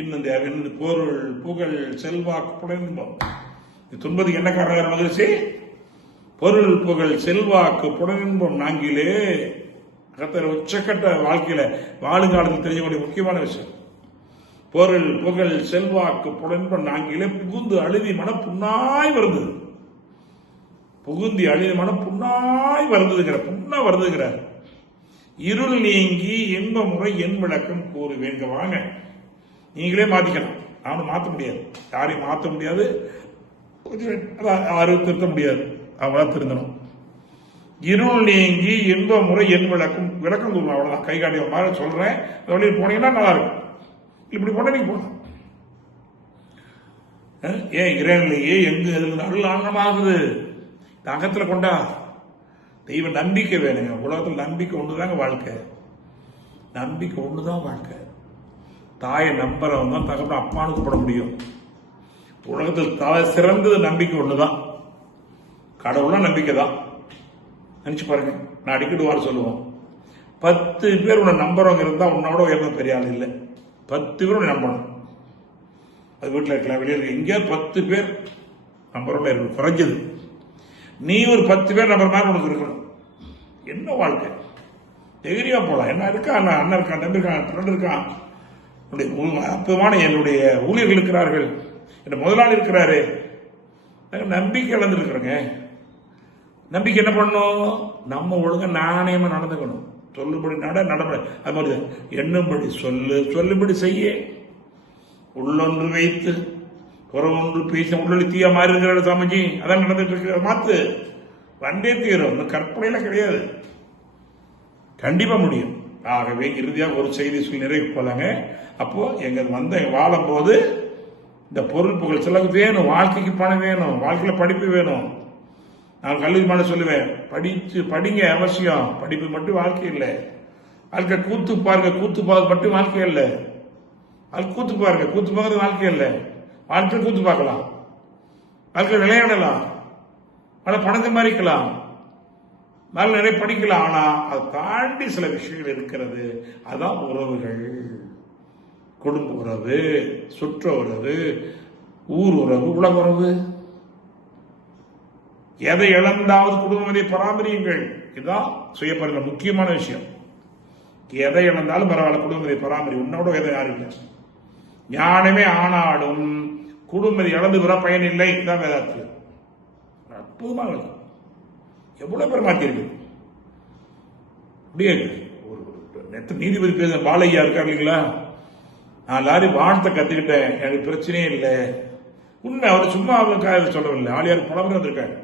இன்னும் தேவை. பொருள் புகழ் செல்வாக்கு புலன்பம். துன்பத்துக்கு என்ன காரணம்? மகிழ்ச்சி. பொருள் புகழ் செல்வாக்கு புலன்பம் நாங்கிலே உச்சக்கட்ட வாழ்க்கையில வாழுங்காலத்தில் தெரியக்கூடிய முக்கியமான விஷயம். பொருள் புகழ் செல்வாக்கு புலன்பம் நாங்கிலே புகுந்து அழுதி மன புண்ணாய் வருது. புகுந்தி அழுதி மன புண்ணாய் வருதுங்கிற புண்ணா வருதுங்கிறார். இருள் நீங்கி இன்ப முறை என் விளக்கம் கூறுவேங்க. வாங்க, நீங்களே மாத்திக்கலாம். நானும் மாற்ற முடியாது, யாரையும் மாற்ற முடியாது, யாரும் திருத்த முடியாது. அவங்களா திருந்தணும். இருள் நீங்கி இன்ப முறை என் விளக்கம் கூறுவோம். அவ்வளவுதான். கை காட்டிய மாதிரி சொல்றேன். வழியில் போனீங்கன்னா நல்லா இருக்கும். இப்படி போனா நீங்க போகலாம். ஏன் இறைநிலையே எங்கு அருள் ஆனமாகுது. அகத்துல கொண்டா தெய்வ நம்பிக்கை வேணுங்க. உலகத்தில் நம்பிக்கை ஒண்ணுதாங்க வாழ்க்கை. நம்பிக்கை ஒண்ணுதான் வாழ்க்கை. தாயை நம்புறவங்க தான் தகப்பன அப்பான்னு கூப்பிட முடியும். உலகத்தில் தலை சிறந்தது நம்பிக்கை ஒண்ணுதான். கடவுளா நம்பிக்கை தான். நினைச்சு பாருங்க. நான் அடிக்கடி வார சொல்லுவோம், 10 பேர் உன்னை நம்புறவங்க இருந்தா உன்னோட உயர்ந்த பெரிய ஆள் இல்லை. 10 பேர் உன்னை நம்பணும். அது வீட்டில் இருக்கலாம், வெளியே இருக்க, எங்கேயாவது 10 பேர் நம்புறவங்க இருக்கணும் குறைஞ்சது. நீ ஒரு 10 பேர் நம்புற மாதிரி உனக்கு இருக்கணும். என்ன வாழ்க்கை? தைரியா போலாம். என்ன இருக்கா, அண்ணன் இருக்கான், தம்பி இருக்கான், ஃப்ரெண்ட் இருக்கான், அற்புதமான என்னுடைய ஊழியர்கள் இருக்கிறார்கள், என் முதலாளி இருக்கிறாரு. நம்பிக்கை இழந்துருக்குறோங்க. நம்பிக்கை என்ன பண்ணணும்? நம்ம ஒழுங்கா நாணயமா நடந்துக்கணும். சொல்லுபடி நடபடி. அது மாதிரி எண்ணும்படி சொல்லும்படி செய்ய, உள்ளொன்று வைத்து புறமொன்று பேச உடல் தீயா மாறி இருக்கிற சமைச்சி அதான் நடந்துட்டு இருக்கிற மாத்து வண்டே தீரும். கற்பனையில கிடையாது, கண்டிப்பா முடியும். ஆகவே இறுதியாக ஒரு செய்தி சொல்லி நிறைவு போலாங்க. அப்போ எங்க வாழும் போது இந்த பொருள் புகழ் சிலருக்கு வேணும். வாழ்க்கைக்கு பணம் வேணும், வாழ்க்கையில படிப்பு வேணும். நான் கல்லூரி மாணவர் சொல்லுவேன், படிங்க அவசியம். படிப்பு மட்டும் வாழ்க்கை இல்லை. வாழ்க்கை கூத்து பாருங்க, கூத்து பார்க்க மட்டும் வாழ்க்கை இல்லை. அது கூத்து பாருங்க, கூத்து பார்க்கறது வாழ்க்கை இல்லை. வாழ்க்கையில் கூத்து பார்க்கலாம், வாழ்க்கையில் விளையாடலாம், பல பணம் சம்பாதிக்கலாம், மேல நிறைய படிக்கலாம். ஆனா அதை தாண்டி சில விஷயங்கள் இருக்கிறது. அதான் உறவுகள். குடும்ப உறவு, சுற்ற உறவு, ஊர் உறவு, உலக உறவு. எதை இழந்தாவது குடும்பத்தை பராமரியுங்கள். இதுதான் சுயபரிண முக்கியமான விஷயம். எதை இழந்தாலும் பரவாயில்ல, குடும்பத்தை பராமரி. உன்னோட எதை யாரும் இல்லை. ஞானமே ஆனாலும் குடும்பத்தை இழந்து வர பயன் இல்லை. இதுதான் வேதாத்து. அற்புதமாக எவ்வளவு பேர் மாற்றிருக்கு. அப்படியே ஒரு நீதிபதி பேச பாலையா இருக்காரு இல்லைங்களா, நான் எல்லாரும் வாழ்த்தை கத்துக்கிட்டேன், எனக்கு பிரச்சனையே இல்லை. உண்மை. அவர் சும்மா அவங்களுக்காக சொல்லவில்லை. ஆளியார் பலவரும் வந்திருக்காங்க.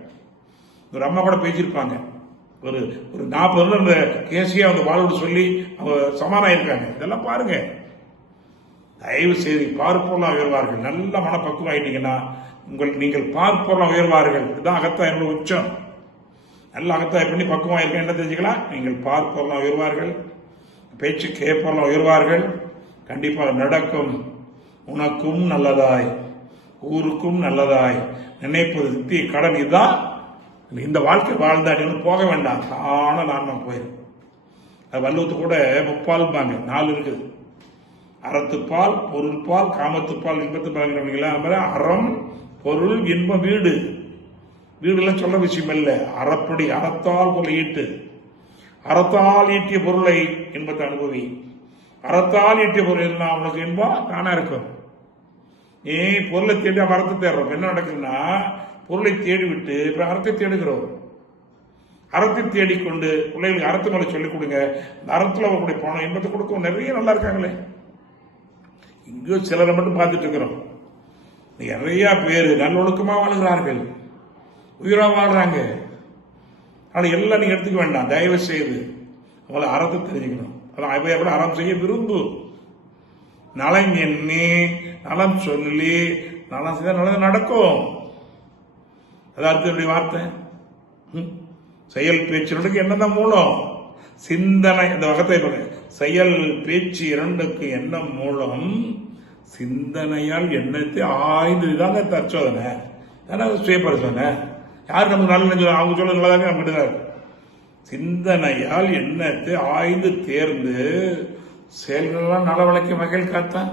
ஒரு அம்மா கூட பேசியிருப்பாங்க. ஒரு 40 வருடம் இந்த கேசியை அவங்க வாழ்வோடு சொல்லி அவங்க சமாதானம் இருக்காங்க. இதெல்லாம் பாருங்க. தயவு செய்து பார்ப்போர்லாம் உயர்வார்கள். நல்ல மனப்பக்குவம் ஆயிட்டீங்கன்னா நீங்கள் பார்ப்போர்லாம் உயர்வார்கள். இதுதான் அகத்தா என்னோட உச்சம். நல்ல அகத்தாய் பண்ணி பக்குவம் இருக்க என்ன தெரிஞ்சுக்கலாம். நீங்கள் பார்ப்போர்லாம் உயர்வார்கள், பேச்சு கேட்போர்லாம் உயர்வார்கள். கண்டிப்பாக நடக்கும். உனக்கும் நல்லதாய், ஊருக்கும் நல்லதாய் நினைப்பது நித்திய கடன். இதுதான் இந்த வாழ்க்கை வாழ்ந்தாடி போக வேண்டாம். தான நான் போயிடும். அது வள்ளுவத்து கூட முப்பால்பாங்க, 4 இருக்குது. அறத்துப்பால், பொருள்பால், காமத்துப்பால், இன்பத்துப்பால். அறம், பொருள், இன்பம், வீடு. வீடுலாம் சொல்ற விஷயம் இல்ல. அறப்படி அறத்தால் பொருளை ஈட்டு, அறத்தால் ஈட்டிய பொருளை இன்பத்தை அனுபவி. அறத்தால் ஈட்டிய பொருள் என்ன அவனுக்கு இன்பம் தானா இருக்கும். நீ பொருளை தேடி அறத்தை தேடுறோம். என்ன நடக்குதுன்னா, பொருளை தேடிவிட்டு அறத்தை தேடுகிறோம். அறத்தை தேடிக்கொண்டு பிள்ளைகளுக்கு அறத்து மேலே சொல்லிக் கொடுங்க. இந்த அறத்துல அவர்களுடைய பணம் இன்பத்தை கொடுக்கும். நிறைய நல்லா இருக்காங்களே. இங்கேயோ சிலரை மட்டும் பார்த்துட்டு இருக்கிறோம். நிறைய பேர் நல்லொழுக்கமா வாழ்கிறார்கள், உயிரா வாழ்றாங்க. ஆனா எல்லாம் நீங்க எடுத்துக்க வேண்டாம். தயவு செய்து அவளை அறத்தை தெரிஞ்சுக்கணும். அதான் அறம் செய்ய விரும்பு. நலம் எண்ணி நலம் சொல்லி நலம் செய்த நல்லது நடக்கும். அதாவது வார்த்தை செயல் பேச்சு என்னதான் மூலம். சிந்தனை இந்த வகத்தை செயல் பேச்சு 2க்கு எண்ணம் மூலம். சிந்தனையால் எண்ணத்தை ஆய்ந்துதாங்க தற்சோதனை, சுயபரிசோதனை. யாரு நமக்கு நல்ல அவங்க சொல்ல நல்லதாக நம்ம கிட்டதான் இருக்கு. சிந்தனையால் எண்ணத்தை ஆய்ந்து தேர்ந்து செயல்களெல்லாம் நல வழக்க மகள் காத்தான்.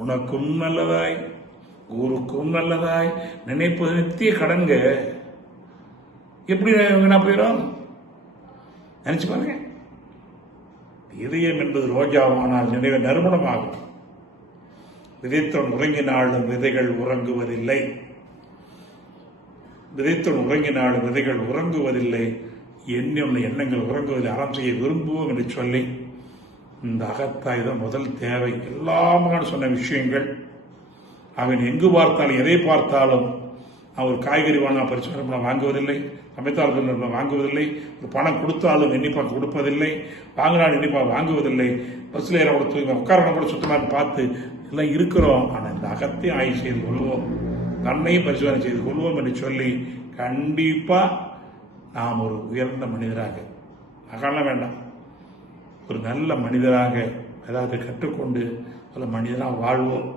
உனக்கும் நல்லதாய், ஊருக்கும் நல்லதாய் நினைப்பது நித்திய கடன்க. எப்படி வீணா போயிடும் நினைச்சு பாருங்க. இதயம் என்பது ரோஜாவானால் நினைவு நறுமணமாகும். விதைத்தவன் உறங்கினாலும் விதைகள் உறங்குவதில்லை. விதைத்தவன் உறங்கினாலும் விதைகள் உறங்குவதில்லை. எண்ணங்கள் உறங்குவதில்லை. அறம் செய்ய விரும்புவோம் என்று சொல்லி இந்த அகத்தாய் தான் முதல் தேவை. எல்லாமான சொன்ன விஷயங்கள். அவன் எங்கு பார்த்தாலும் எதை பார்த்தாலும் நான் ஒரு காய்கறி வாங்க பரிசோதனை நான் வாங்குவதில்லை, சமைத்தாளர்கள் வாங்குவதில்லை, ஒரு பணம் கொடுத்தாலும் எண்ணிப்பாக கொடுப்பதில்லை, வாங்கினாலும் எண்ணிப்பாக வாங்குவதில்லை, பஸ்ல ஏற கூட தூங்க உட்கார கூட சுத்தமாக பார்த்து எல்லாம் இருக்கிறோம். ஆனால் இந்த அகத்தையும் ஆய்வு செய்து கொள்வோம், தன்னையும் பரிசோதனை செய்து கொள்வோம் என்று சொல்லி கண்டிப்பா நாம் ஒரு உயர்ந்த மனிதராக, அகலாம் வேண்டாம், ஒரு நல்ல மனிதராக ஏதாவது கற்றுக்கொண்டு நல்ல மனிதனாக வாழ்வோம்.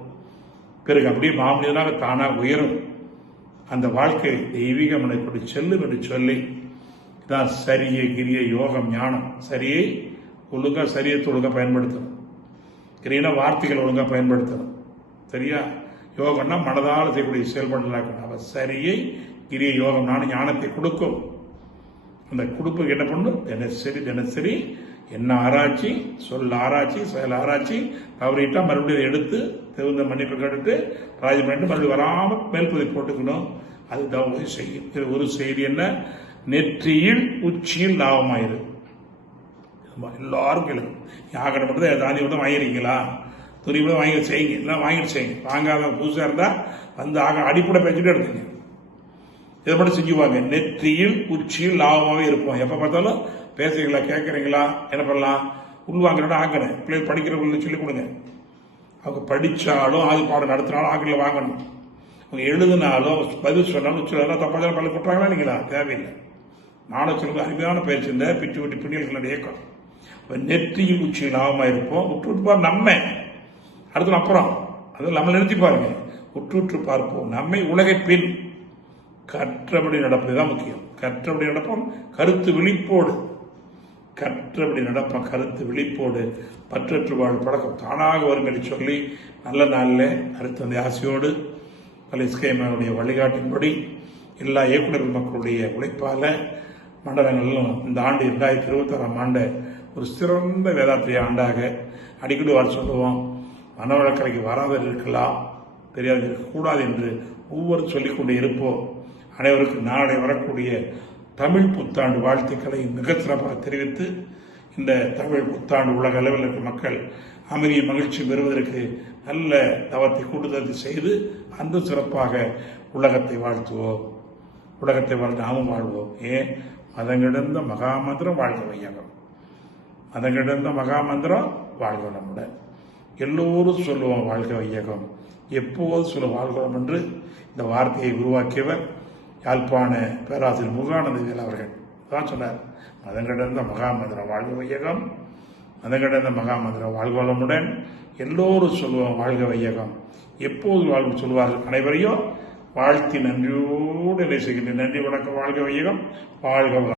பிறகு அப்படியே மாமனிதனாக தானாக உயரும். அந்த வாழ்க்கை தெய்வீக மனிதப்படி செல்லும் என்று சொல்லி தான் சரியை கிரிய யோகம் ஞானம். சரியை ஒழுங்கா சரியத்தை ஒழுங்கா பயன்படுத்தணும், கிரியன வார்த்தைகள் ஒழுங்கா பயன்படுத்தணும். சரியா? யோகம்னா மனதால் செய்யக்கூடிய செயல்பாடுகளாக அவர் சரியை கிரிய யோகம் நானும் ஞானத்தை கொடுக்கும். அந்த கொடுப்புக்கு என்ன பண்ணும்? தினசரி என்ன ஆராய்ச்சி, சொல் ஆராய்ச்சி, செயல் ஆராய்ச்சி, தவறிட்டா மறுபடியும் எடுத்து தகுந்த மன்னிப்பு கேட்டுட்டு ராஜ்யம் பண்ணிட்டு மறுபடியும் வராமல் மேல்பதி போட்டுக்கணும். அதுதான் உதவி செய்யும். இது ஒரு செய்தி என்ன? நெற்றியில் உச்சியில் லாபமாயிரு. எல்லாரும் கேளுங்க. யாகனை மட்டும் தான் தானியம் மட்டும் வாங்கிருக்கீங்களா, துணி கூட வாங்கி செய்யுங்க, எல்லாம் வாங்கிட்டு செய்யுங்க. வாங்காத புதுசாக இருந்தால் வந்து அடிப்படை பேச்சுட்டு எடுத்துங்க. இதை மட்டும் செஞ்சுவாங்க. நெற்றியில் உச்சியில் லாபமாகவே இருப்போம். எப்போ பார்த்தாலும் பேசுறீங்களா, கேட்குறீங்களா, என்ன பண்ணலாம், உள்வாங்கிறோட ஆக்கணும். பிள்ளைகள் படிக்கிறவங்களுக்கு சொல்லிக் கொடுங்க. அவங்க படித்தாலும் ஆதி பாடம் நடத்தினாலும் ஆக்கில் வாங்கணும். அவங்க எழுதினாலும் பதில் சொன்னாலும் உச்சிலாம் தப்பாக பள்ளி கொட்டுறாங்களா இல்லைங்களா? தேவையில்லை. மாணவர்களுக்கு அருமையான பயிற்சி இந்த பிச்சு விட்டு பின்னல்களோட இயக்கம். நெற்றியில் உச்சியில் லாபமாக இருப்போம். உற்றுப்பார் நம்மை அடுத்து அப்புறம் அது நம்ம நிறுத்தி பாருங்க. உற்று பார்ப்போம் நம்மை உலகை பின் கற்றபடி நடப்பதுதான் முக்கியம். கற்றபடி நடப்போம் கருத்து விழிப்போடு, கற்றபடி நடப்போம் கருத்து விழிப்போடு, பற்றற்று வாழ் பழக்கம் தானாக வரும் என்று சொல்லி நல்ல நாளில் அடுத்த அந்த ஆசையோடு இஸ்கேமாவுடைய வழிகாட்டின்படி எல்லா இயக்குநர்கள் மக்களுடைய உழைப்பால மண்டலங்களிலும் இந்த ஆண்டு 2026ஆம் ஆண்டு ஒரு சிறந்த வேதாத்திரிய ஆண்டாக அடிக்கடி வர சொல்லுவோம். மனவளக்கலைக்கு வராத இருக்கலாம், தெரியாது இருக்கக்கூடாது என்று ஒவ்வொரு சொல்லிக்கொண்டு இருப்போம். அனைவருக்கும் நாளை வரக்கூடிய தமிழ் புத்தாண்டு வாழ்த்துக்களை மிக சிறப்பாக தெரிவித்து, இந்த தமிழ் புத்தாண்டு உலக அளவில் இருக்க மக்கள் அமைதி மகிழ்ச்சி பெறுவதற்கு நல்ல தவத்தை கூடுதல் செய்து அந்த சிறப்பாக உலகத்தை வாழ்த்துவோம். உலகத்தை வாழ்ந்து நாமும் வாழ்வோம். ஏன்? மதங்கிடந்த மகாமந்திரம் வாழ்க வையகம். மதங்கிடந்த மகாமந்திரம் வாழ்க நம்முடன். எல்லோரும் சொல்லுவோம் வாழ்க வையகம். எப்போது சொல்ல வாழ்கிறோம் என்று இந்த வார்த்தையை உருவாக்கியவர் யாழ்ப்பாண பேராசிரியர் முருகானந்தவேல் அவர்கள் தான் சொன்னார். மதங்கடந்த மகாமந்திரம் வாழ்க வையகம், மதங்கடந்த மகாமந்திரம் வாழ்வளமுடன். எல்லோரும் சொல்லுவோம் வாழ்க வையகம். எப்போது வாழ்வு சொல்வார்கள்? அனைவரையும் வாழ்த்தி நன்றியோடு நிலை செய்கின்றேன். நன்றி, வணக்கம். வாழ்க வையகம், வாழ்க.